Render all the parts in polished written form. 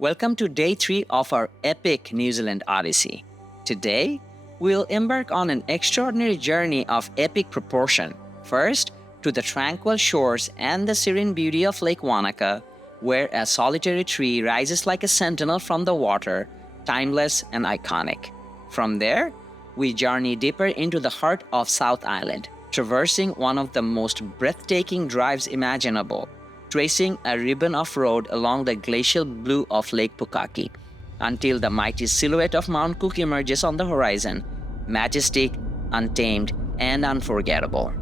Welcome to day 3 of our epic New Zealand Odyssey. Today, we'll embark on an extraordinary journey of epic proportion. First, to the tranquil shores and the serene beauty of Lake Wanaka, where a solitary tree rises like a sentinel from the water, timeless and iconic. From there, we journey deeper into the heart of South Island, traversing one of the most breathtaking drives imaginable, tracing a ribbon of road along the glacial blue of Lake Pukaki, until the mighty silhouette of Mount Cook emerges on the horizon, majestic, untamed, and unforgettable.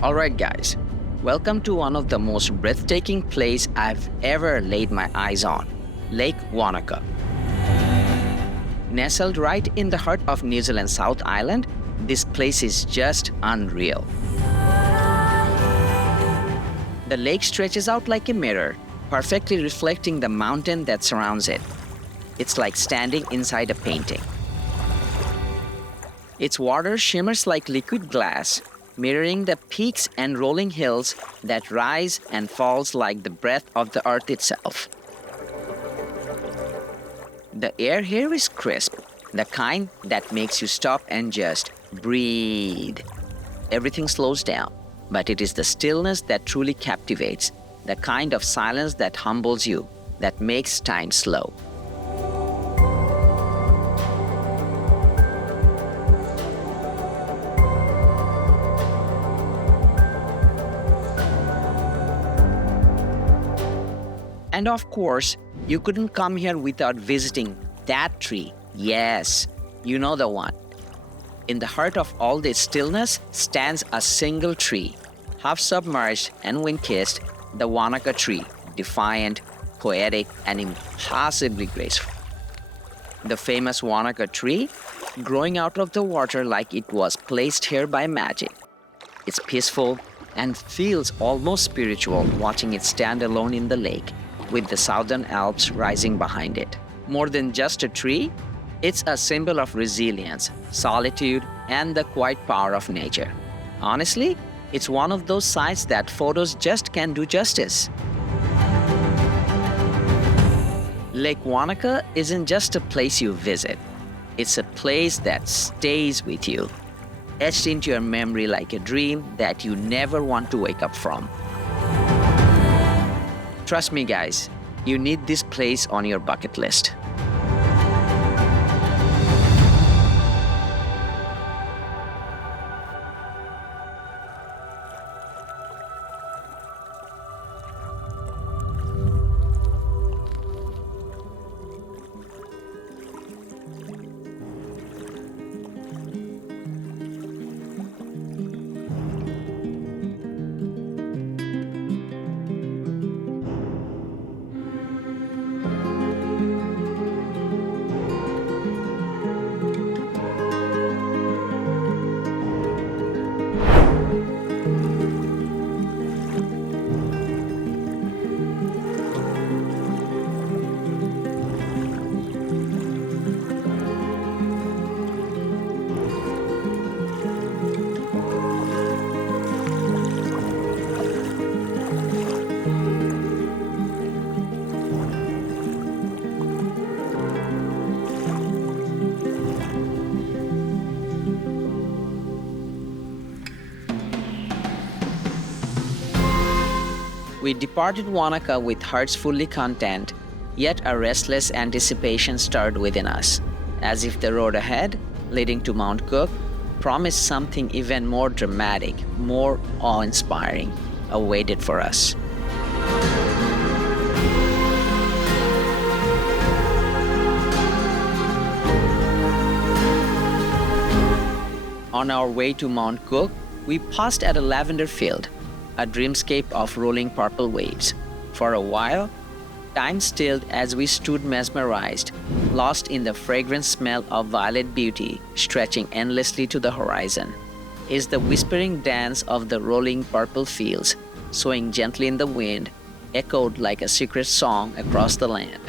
Alright guys, welcome to one of the most breathtaking places I've ever laid my eyes on, Lake Wanaka. Nestled right in the heart of New Zealand's South Island, this place is just unreal. The lake stretches out like a mirror, perfectly reflecting the mountain that surrounds it. It's like standing inside a painting. Its water shimmers like liquid glass, mirroring the peaks and rolling hills that rise and falls like the breath of the earth itself. The air here is crisp, the kind that makes you stop and just breathe. Everything slows down, but it is the stillness that truly captivates, the kind of silence that humbles you, that makes time slow. And of course, you couldn't come here without visiting that tree. Yes, you know the one. In the heart of all this stillness stands a single tree, half submerged and wind-kissed, the Wanaka tree, defiant, poetic, and impossibly graceful. The famous Wanaka tree, growing out of the water like it was placed here by magic. It's peaceful and feels almost spiritual watching it stand alone in the lake, with the southern Alps rising behind it. More than just a tree, it's a symbol of resilience, solitude, and the quiet power of nature. Honestly, it's one of those sights that photos just can't do justice. Lake Wanaka isn't just a place you visit. It's a place that stays with you, etched into your memory like a dream that you never want to wake up from. Trust me guys, you need this place on your bucket list. We departed Wanaka with hearts fully content, yet a restless anticipation stirred within us, as if the road ahead, leading to Mount Cook, promised something even more dramatic, more awe-inspiring, awaited for us. On our way to Mount Cook, we paused at a lavender field, a dreamscape of rolling purple waves. For a while, time stilled as we stood mesmerized, lost in the fragrant smell of violet beauty stretching endlessly to the horizon. Is the whispering dance of the rolling purple fields, swaying gently in the wind, echoed like a secret song across the land.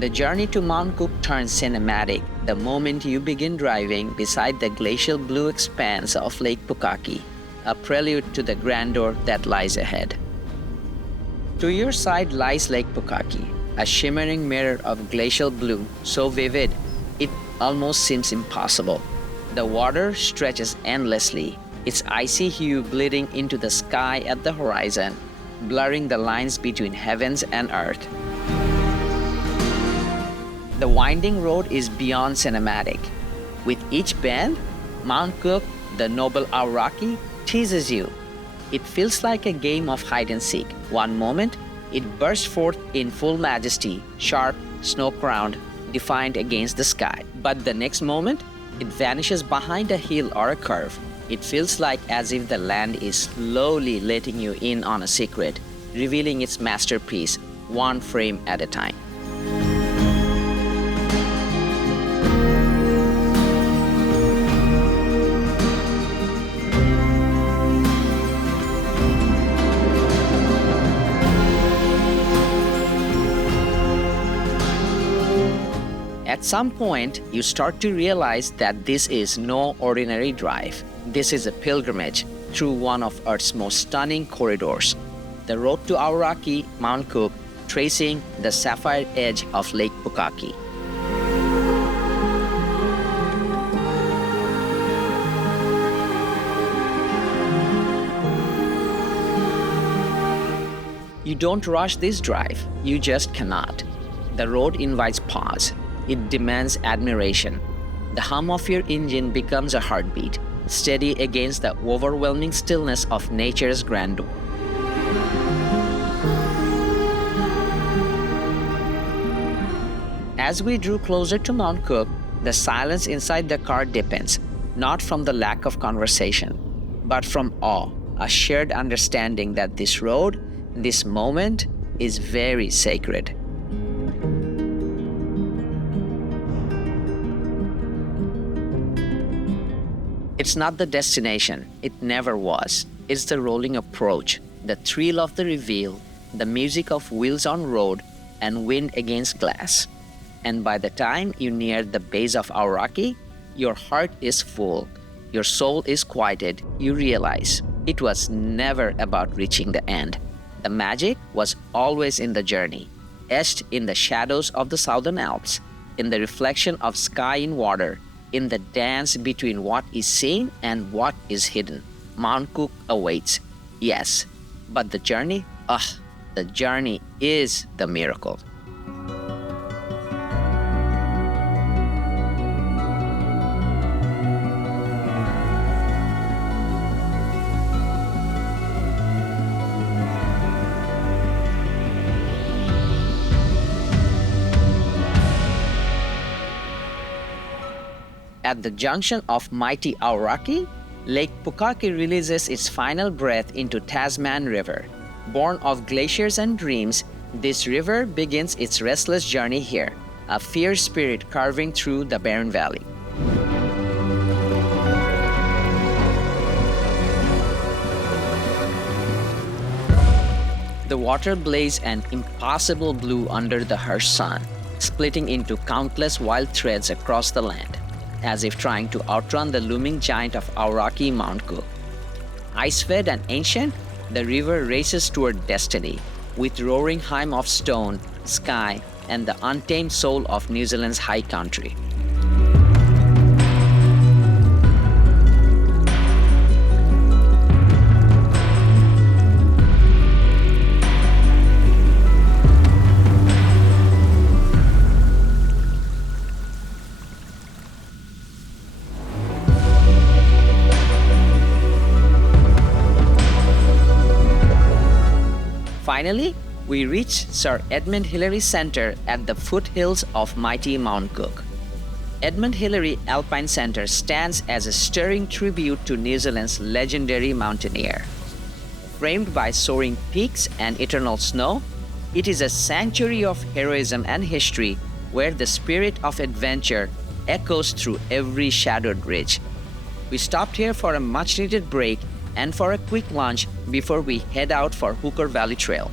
The journey to Mount Cook turns cinematic the moment you begin driving beside the glacial blue expanse of Lake Pukaki, a prelude to the grandeur that lies ahead. To your side lies Lake Pukaki, a shimmering mirror of glacial blue so vivid it almost seems impossible. The water stretches endlessly, its icy hue bleeding into the sky at the horizon, blurring the lines between heavens and earth. The winding road is beyond cinematic. With each bend, Mount Cook, the noble Aoraki, teases you. It feels like a game of hide and seek. One moment, it bursts forth in full majesty, sharp, snow-crowned, defiant against the sky. But the next moment, it vanishes behind a hill or a curve. It feels like as if the land is slowly letting you in on a secret, revealing its masterpiece, one frame at a time. At some point, you start to realize that this is no ordinary drive. This is a pilgrimage through one of Earth's most stunning corridors, the road to Aoraki, Mount Cook, tracing the sapphire edge of Lake Pukaki. You don't rush this drive, you just cannot. The road invites pause. It demands admiration. The hum of your engine becomes a heartbeat, steady against the overwhelming stillness of nature's grandeur. As we drew closer to Mount Cook, the silence inside the car deepens, not from the lack of conversation, but from awe, a shared understanding that this road, this moment, is very sacred. It's not the destination, it never was. It's the rolling approach, the thrill of the reveal, the music of wheels on road and wind against glass. And by the time you near the base of Aoraki, your heart is full, your soul is quieted, you realize it was never about reaching the end. The magic was always in the journey, etched in the shadows of the Southern Alps, in the reflection of sky in water, in the dance between what is seen and what is hidden. Mount Cook awaits, yes, but the journey is the miracle. At the junction of mighty Aoraki, Lake Pukaki releases its final breath into Tasman River. Born of glaciers and dreams, this river begins its restless journey here, a fierce spirit carving through the barren valley. The water blazes an impossible blue under the harsh sun, splitting into countless wild threads across the land, as if trying to outrun the looming giant of Aoraki, Mount Cook. Ice-fed and ancient, the river races toward destiny, with roaring hum of stone, sky, and the untamed soul of New Zealand's high country. Finally, we reach Sir Edmund Hillary Centre at the foothills of mighty Mount Cook. Edmund Hillary Alpine Centre stands as a stirring tribute to New Zealand's legendary mountaineer. Framed by soaring peaks and eternal snow, it is a sanctuary of heroism and history where the spirit of adventure echoes through every shadowed ridge. We stopped here for a much-needed break and for a quick lunch before we head out for Hooker Valley Trail.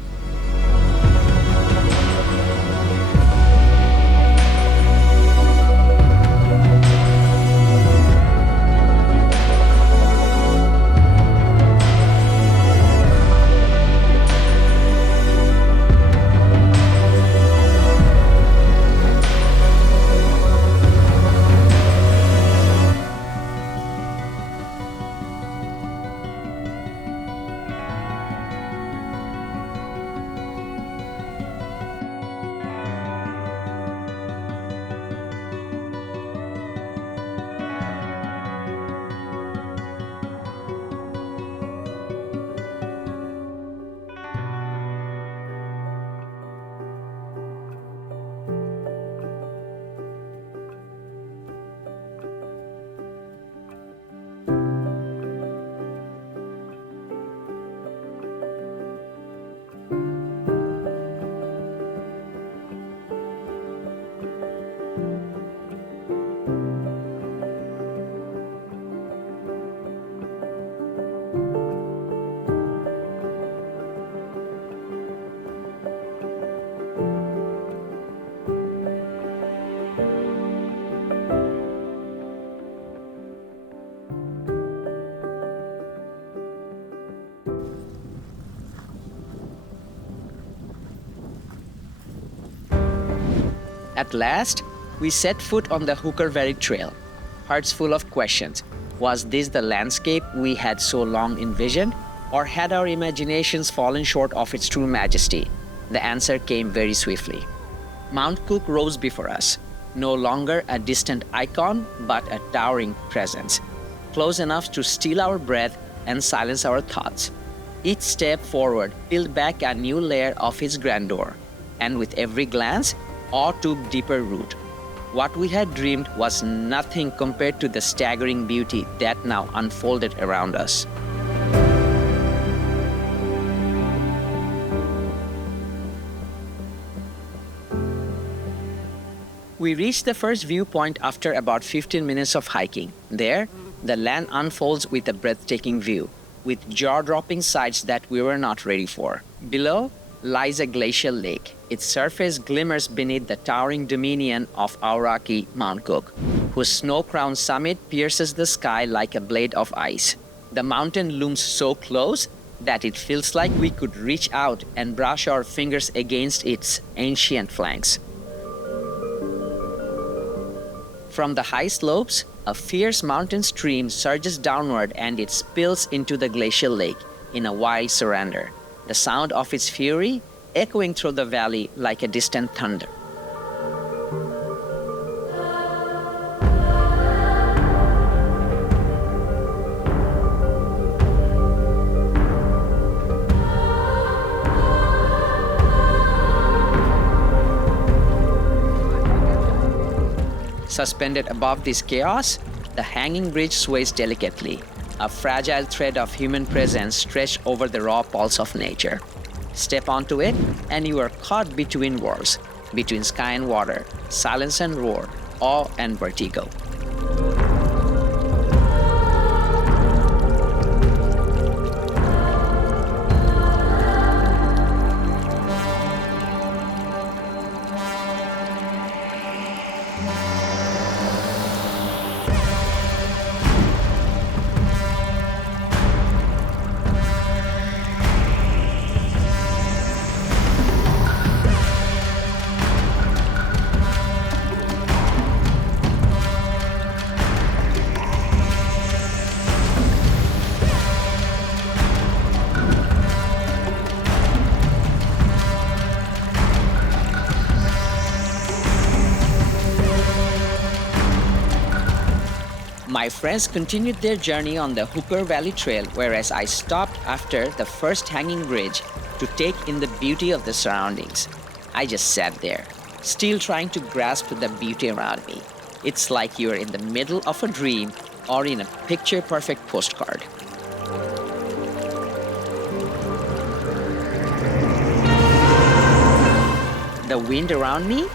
At last, we set foot on the Hooker Valley Trail, hearts full of questions. Was this the landscape we had so long envisioned, or had our imaginations fallen short of its true majesty? The answer came very swiftly. Mount Cook rose before us, no longer a distant icon, but a towering presence, close enough to steal our breath and silence our thoughts. Each step forward peeled back a new layer of his grandeur, and with every glance, awe took deeper root. What we had dreamed was nothing compared to the staggering beauty that now unfolded around us. We reached the first viewpoint after about 15 minutes of hiking. There, the land unfolds with a breathtaking view, with jaw-dropping sights that we were not ready for. Below lies a glacial lake. Its surface glimmers beneath the towering dominion of Aoraki Mount Cook, whose snow-crowned summit pierces the sky like a blade of ice. The mountain looms so close that it feels like we could reach out and brush our fingers against its ancient flanks. From the high slopes, a fierce mountain stream surges downward and it spills into the glacial lake in a wild surrender, the sound of its fury echoing through the valley like a distant thunder. Suspended above this chaos, the hanging bridge sways delicately, a fragile thread of human presence stretched over the raw pulse of nature. Step onto it, and you are caught between worlds, between sky and water, silence and roar, awe and vertigo. My friends continued their journey on the Hooker Valley Trail, whereas I stopped after the first hanging bridge to take in the beauty of the surroundings. I just sat there, still trying to grasp the beauty around me. It's like you're in the middle of a dream or in a picture-perfect postcard. The wind around me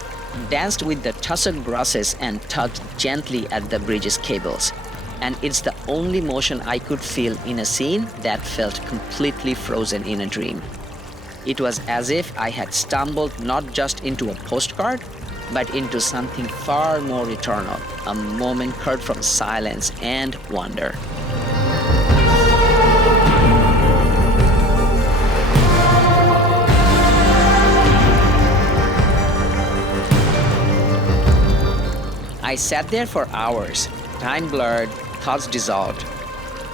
danced with the tussock grasses and tugged gently at the bridge's cables. And it's the only motion I could feel in a scene that felt completely frozen in a dream. It was as if I had stumbled not just into a postcard, but into something far more eternal, a moment cut from silence and wonder. I sat there for hours, time blurred, thoughts dissolved.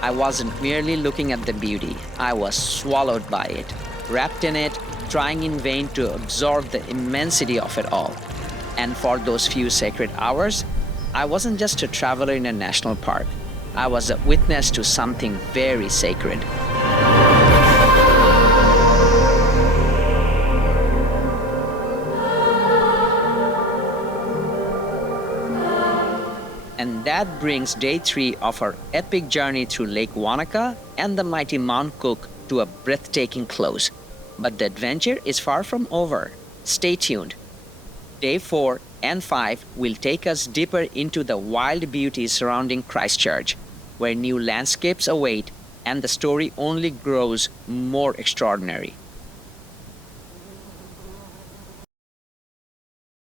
I wasn't merely looking at the beauty, I was swallowed by it, wrapped in it, trying in vain to absorb the immensity of it all. And for those few sacred hours, I wasn't just a traveler in a national park. I was a witness to something very sacred. And that brings day 3 of our epic journey through Lake Wanaka and the mighty Mount Cook to a breathtaking close. But the adventure is far from over. Stay tuned. Day 4 and 5 will take us deeper into the wild beauty surrounding Christchurch, where new landscapes await and the story only grows more extraordinary.